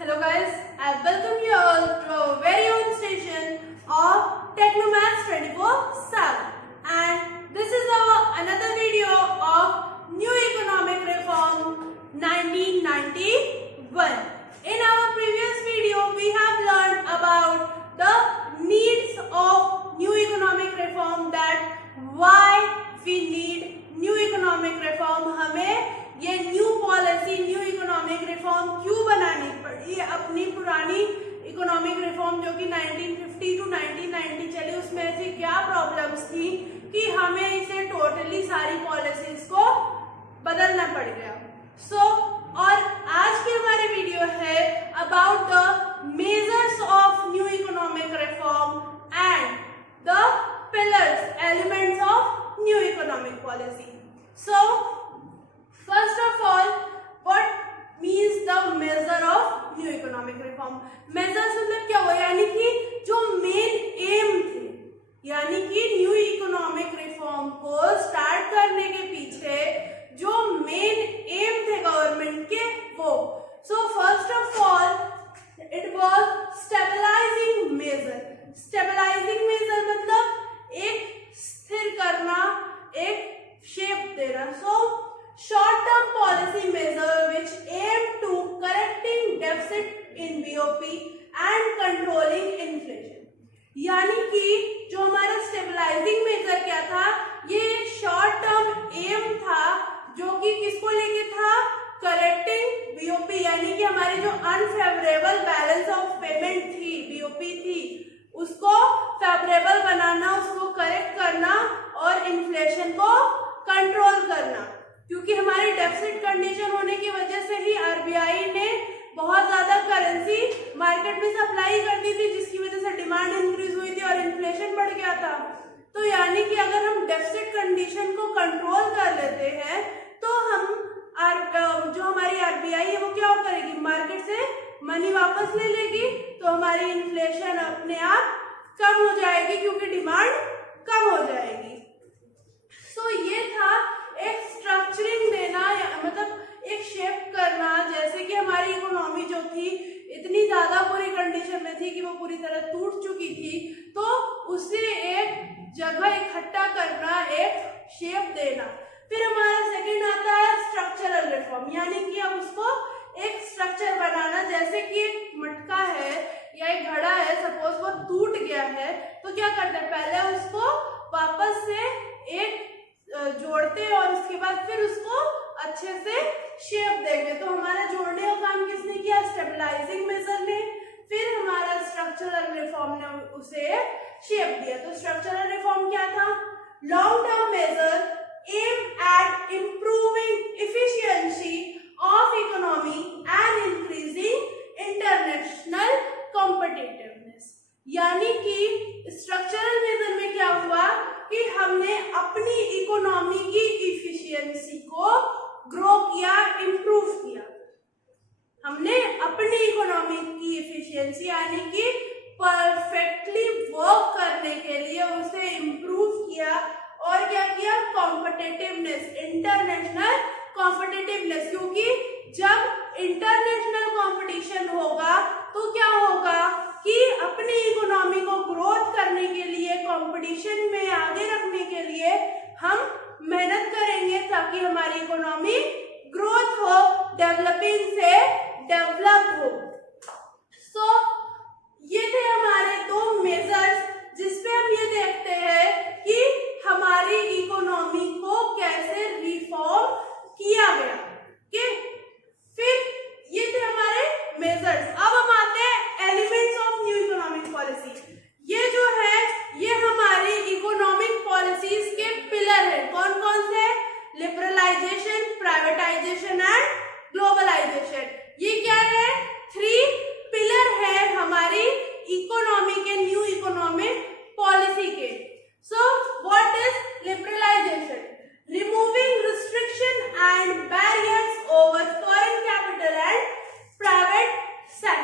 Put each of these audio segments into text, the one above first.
Hello guys, I welcome you all to our very own station of Techno 24/7, and this is another video of New Economic Reform 1991. In our previous video, we have learned about the needs of New Economic Reform, that why we need New Economic Reform, हमें ये new policy new economic reform क्यों बनानी पड़ी, अपनी पुरानी economic reform जो कि 1950 to 1990 चली, उसमें ऐसी क्या प्रॉब्लम्स थी कि हमें इसे टोटली सारी पॉलिसीज को बदलना पड़ गया। और आज की हमारी वीडियो है about the measures of new economic reform and the pillars elements of new economic policy. First of all, what means the measure of new economic reform? Measures मतलब क्या हुआ, यानी कि जो मेन एम थे, यानी कि न्यू इकोनॉमिक रिफॉर्म को स्टार्ट करने के पीछे जो मेन एम थे गवर्नमेंट के, वो first of all it was stabilising measure. Stabilising measure मतलब एक स्थिर करना, एक शेप देना। Short-term policy measure which aim to correcting deficit in BOP and controlling inflation। यानी कि जो हमारा stabilizing measure क्या था, ये short term aim था जो कि किसको लेके था, correcting BOP, यानी कि हमारी जो unfavorable balance of payment थी, BOP थी, उसको favorable बनाना, उसको correct करना और inflation को control करना। क्योंकि हमारी डेफिसिट कंडीशन होने की वजह से ही आरबीआई ने बहुत ज्यादा करेंसी मार्केट में सप्लाई कर दी थी, जिसकी वजह से डिमांड इंक्रीज हुई थी और इन्फ्लेशन बढ़ गया था। तो यानी कि अगर हम डेफिसिट कंडीशन को कंट्रोल कर लेते हैं तो हम जो हमारी आरबीआई है वो क्या करेगी, मार्केट से मनी वापस ले लेगी, तो हमारी इन्फ्लेशन अपने आप कम हो जाएगी क्योंकि डिमांड कम हो जाएगी। ये था एक स्ट्रक्चरिंग देना, मतलब एक शेप करना, जैसे कि हमारी इकोनॉमी जो थी इतनी ज्यादा बुरी कंडीशन में थी कि वो पूरी तरह टूट चुकी थी, तो उसे एक जगह इकट्ठा करना, एक शेप देना। फिर हमारा सेकंड आता है स्ट्रक्चरल रिफॉर्म, यानी कि अब उसको एक स्ट्रक्चर बनाना। जैसे कि एक मटका है या एक घड़ा है, सपोज वो टूट गया है, तो क्या करते हैं, पहले उसको वापस से एक जोड़ते और उसके बाद फिर उसको अच्छे से शेप देंगे। तो हमारा जोड़ने का काम किसने किया, स्टेबलाइजिंग मेजर ने। फिर हमारा स्ट्रक्चरल रिफॉर्म ने उसे शेप दिया। तो स्ट्रक्चरल रिफॉर्म क्या था, long term measure aim at improving efficiency of economy and increasing international competitiveness. यानी कि स्ट्रक्चरल मेजर में क्या हुआ कि हमने अपनी इकोनॉमी की इफिशिएंसी को ग्रो किया, इम्प्रूव किया। हमने अपनी इकोनॉमी की इफिशिएंसी यानी कि परफेक्टली वर्क करने के लिए उसे इम्प्रूव किया। और क्या किया, कॉम्पिटिटिवनेस, इंटरनेशनल कॉम्पिटिटिवनेस, क्योंकि जब इंटरनेशनल कंपटीशन होगा तो क्या होगा कि अपनी इकोनॉमी को ग्रोथ करने के लिए, कंपटीशन में आगे रखने के लिए हम मेहनत करेंगे ताकि हमारी इकोनॉमी ग्रोथ हो, डेवलपिंग से डेवलप हो। ये थे हमारे दो मेजर्स जिसपे हम ये देखते हैं कि हमारी इकोनॉमी को कैसे रिफॉर्म किया गया। फिर ये थे हमारे मेजर्स। अब हम आते हैं elements of new economic policy. ये जो है ये हमारी इकोनॉमिक पॉलिसीज के पिलर है। कौन कौन से, लिबरलाइजेशन, प्राइवेटाइजेशन एंड ग्लोबलाइजेशन। ये क्या है, 3 पिलर है हमारी इकोनॉमी के, न्यू इकोनॉमिक पॉलिसी के। What is liberalisation, removing restriction and barriers over foreign capital and private sector.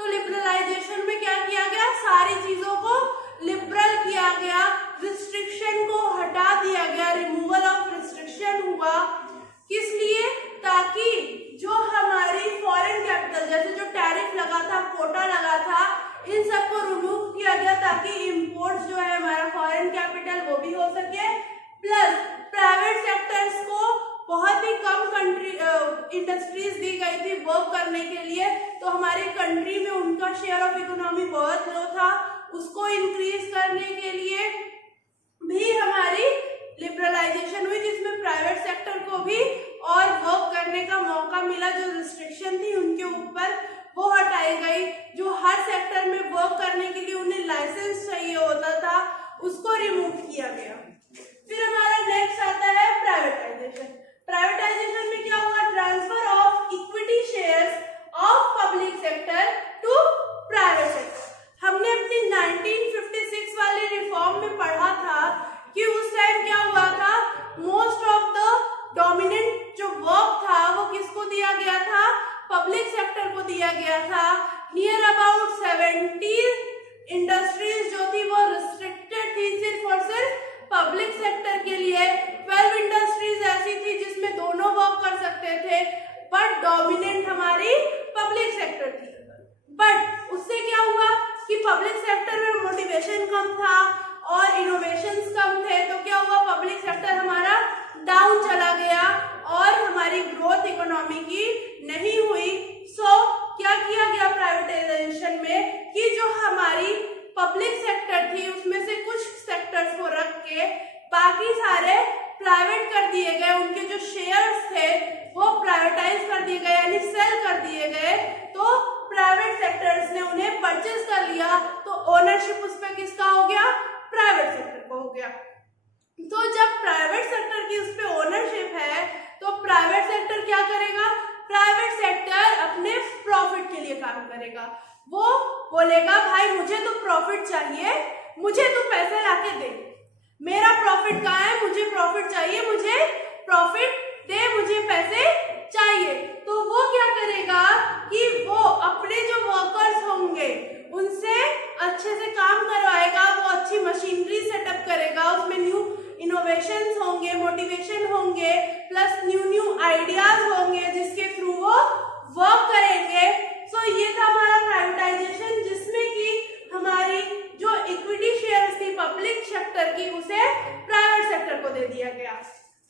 तो लिबरलाइजेशन में क्या किया गया, सारी चीजों को लिबरल किया गया, रिस्ट्रिक्शन को हटा दिया गया, रिमूवल ऑफ रिस्ट्रिक्शन हुआ। किस लिए, ताकि जो हमारी फॉरेन कैपिटल जैसे जो टैरिफ लगा था, कोटा लगा था, इन सबको रिमूव किया गया ताकि इंपोर्ट्स जो है हमारा फॉरेन कैपिटल वो भी हो सके। प्लस प्राइवेट सेक्टर्स को बहुत ही कम इंडस्ट्रीज दी गई थी वर्क करने के लिए, तो हमारी कंट्री में उनका शेयर ऑफ इकोनॉमी बहुत लो था, उसको इंक्रीज करने के लिए भी हमारी लिबरलाइजेशन हुई, जिसमें प्राइवेट सेक्टर को भी और वर्क करने का मौका मिला। जो रिस्ट्रिक्शन थी उनके ऊपर वो हटाई गई, जो हर सेक्टर में वर्क करने के लिए उन्हें लाइसेंस चाहिए होता था उसको रिमूव किया गया। फिर हमारा नेक्स्ट आता है प्राइवेटाइजेशन। प्राइवेटाइजेशन में क्या हुआ, transfer of equity shares of public sector to private sector. हमने अपनी 1956 वाले रिफॉर्म में पढ़ा था कि उस टाइम क्या हुआ था, मोस्ट ऑफ द डोमिनेंट जो वर्क था वो किसको दिया गया था, पब्लिक सेक्टर को दिया गया था। नियर अबाउट 70 इंडस्ट्रीज जो थी वो रिस्ट्रिक्टेड थी सिर्फ और सिर्फ पब्लिक सेक्टर के लिए। 12 इंडस्ट्रीज ऐसी थी जिसमें दोनों वर्क कर सकते थे, बट डोमिनेंट हमारी पब्लिक सेक्टर थी। बट उससे क्या हुआ कि पब्लिक सेक्टर में मोटिवेशन कम था और इनोवेशंस कम थे, तो क्या हुआ, पब्लिक सेक्टर हमारा डाउन चला गया और हमारी ग्रोथ इकोनॉमी की नहीं हुई। सो क्या किया गया प्राइवेटाइजेशन में कि जो हमारी पब्लिक सेक्टर थी उसमें से कुछ सेक्टर्स को रख के बाकी सारे प्राइवेट कर दिए गए, उनके जो शेयर्स थे वो प्राइवेटाइज कर दिए गए यानी सेल कर दिए गए। तो प्राइवेट सेक्टर्स ने उन्हें परचेज कर लिया, तो ओनरशिप उस पर किसका हो गया, प्राइवेट सेक्टर को हो गया। तो जब प्राइवेट सेक्टर की उस पे ओनरशिप है तो प्राइवेट सेक्टर क्या करेगा, प्राइवेट सेक्टर अपने प्रॉफिट के लिए काम करेगा। वो बोलेगा भाई मुझे तो प्रॉफिट चाहिए, मुझे तो पैसे लाके दे, मेरा प्रॉफिट कहाँ है, मुझे प्रॉफिट चाहिए, मुझे प्रॉफिट दे, मुझे पैसे चाहिए। तो वो क्या करेगा कि वो अपने जो वर्कर्स होंगे उनसे अच्छे से काम करवाएगा, वो अच्छी मशीनरी सेटअप करेगा, उसमें न्यू इनोवेशंस होंगे, मोटिवेशन होंगे, प्लस न्यू आइडियाज होंगे जिसके थ्रू वो वर्क करेंगे। सो ये था हमारा प्राइवेटाइजेशन, जिसमें कि हमारी जो इक्विटी शेयर्स थी पब्लिक सेक्टर की उसे प्राइवेट सेक्टर को दे दिया गया।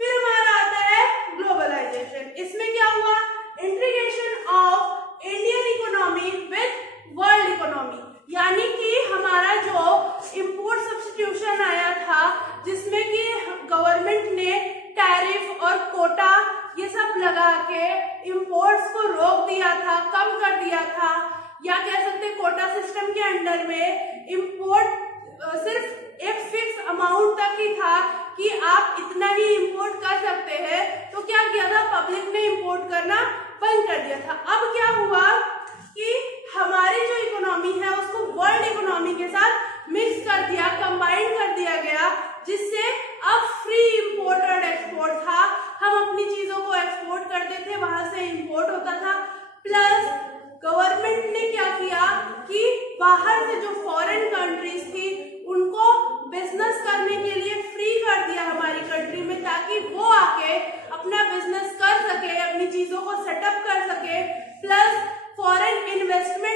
फिर हमारा आता है ग्लोबलाइजेशन। इसमें क्या हुआ, integration of Indian economy with world economy, यानी कि हमारा जो इंपोर्ट सब्स्टिट्यूशन आया था जिसमें कि गवर्नमेंट ने टैरिफ और कोटा ये सब लगा के इंपोर्ट्स को रोक दिया था, कम कर दिया था, या कह सकते कोटा सिस्टम के अंडर में इंपोर्ट सिर्फ एक फिक्स अमाउंट तक ही था कि आप इतना ही इंपोर्ट कर सकते हैं। तो क्या किया था, पब्लिक ने इंपोर्ट करना बंद कर दिया था। अब क्या हुआ कि हमारी जो इकोनॉमी है उसको वर्ल्ड इकोनॉमी के साथ मिक्स कर दिया, कंबाइन कर दिया गया, जिससे अब फ्री इंपोर्ट और एक्सपोर्ट था। हम अपनी चीजों को एक्सपोर्ट करते थे, वहां से इंपोर्ट होता था। प्लस गवर्नमेंट ने क्या किया कि बाहर से जो फॉरेन कंट्रीज थी उनको बिजनेस करने के लिए फ्री कर दिया हमारी कंट्री में, ताकि वो आके अपना बिजनेस कर सके, अपनी चीजों को सेटअप कर सके। Plus foreign investment